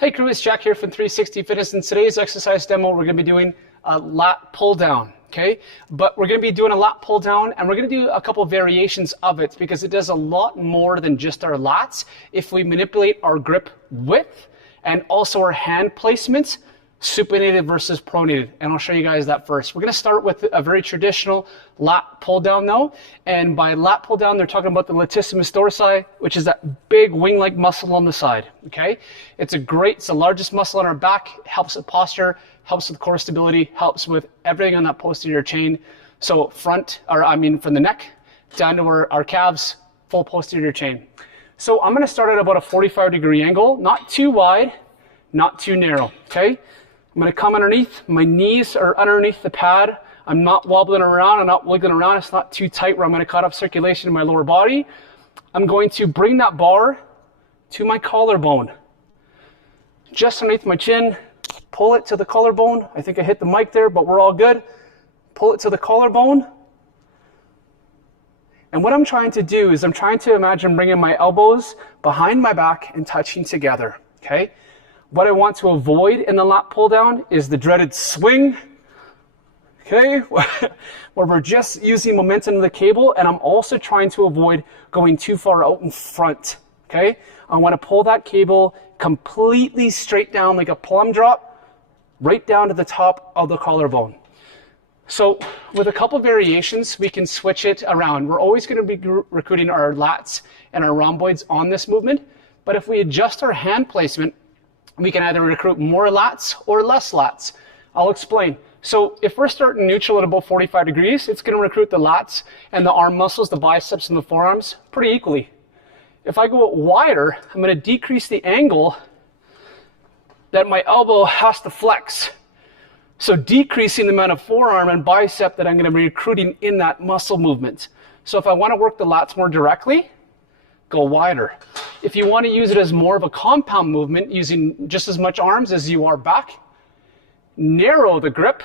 Hey crew, it's Jack here from 360 Fitness. In today's exercise demo, we're going to be doing a lat pull down, okay? But we're going to be doing a lat pull down, and we're going to do a couple of variations of it because it does a lot more than just our lats if we manipulate our grip width and also our hand placement, supinated versus pronated, and I'll show you guys that first. We're going to start with a very traditional lat pull down though, and by lat pull down they're talking about the latissimus dorsi, which is that big wing-like muscle on the side, okay? It's the largest muscle on our back, helps with posture, helps with core stability, helps with everything on that posterior chain. So from the neck down to our calves, full posterior chain. So I'm going to start at about a 45-degree angle, not too wide, not too narrow, okay? I'm going to come underneath, my knees are underneath the pad. I'm not wobbling around, I'm not wiggling around, it's not too tight where I'm going to cut off circulation in my lower body. I'm going to bring that bar to my collarbone. Just underneath my chin, pull it to the collarbone. I think I hit the mic there, but we're all good. Pull it to the collarbone. And what I'm trying to do is I'm trying to imagine bringing my elbows behind my back and touching together, okay? What I want to avoid in the lat pull down is the dreaded swing, okay, where we're just using momentum of the cable, and I'm also trying to avoid going too far out in front, okay? I want to pull that cable completely straight down like a plum drop, right down to the top of the collarbone. So with a couple variations, we can switch it around. We're always going to be recruiting our lats and our rhomboids on this movement, but if we adjust our hand placement, we can either recruit more lats or less lats. I'll explain. So if we're starting neutral at about 45 degrees, it's going to recruit the lats and the arm muscles, the biceps and the forearms pretty equally. If I go wider, I'm going to decrease the angle that my elbow has to flex. So decreasing the amount of forearm and bicep that I'm going to be recruiting in that muscle movement. So if I want to work the lats more directly, go wider. If you want to use it as more of a compound movement, using just as much arms as you are back, narrow the grip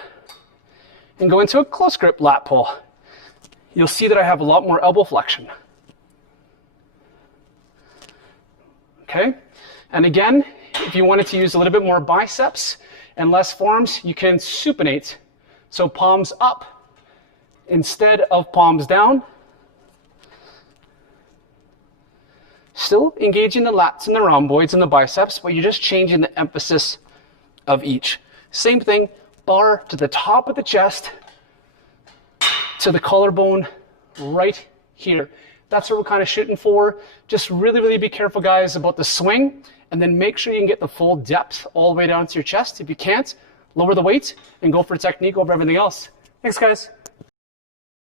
and go into a close grip lat pull. You'll see that I have a lot more elbow flexion. Okay? And again, if you wanted to use a little bit more biceps and less forearms, you can supinate. So palms up instead of palms down. Still engaging the lats and the rhomboids and the biceps, but you're just changing the emphasis of each. Same thing, bar to the top of the chest, to the collarbone, right here. That's what we're kind of shooting for. Just really, really be careful, guys, about the swing, and then make sure you can get the full depth all the way down to your chest. If you can't, lower the weight and go for technique over everything else. Thanks, guys.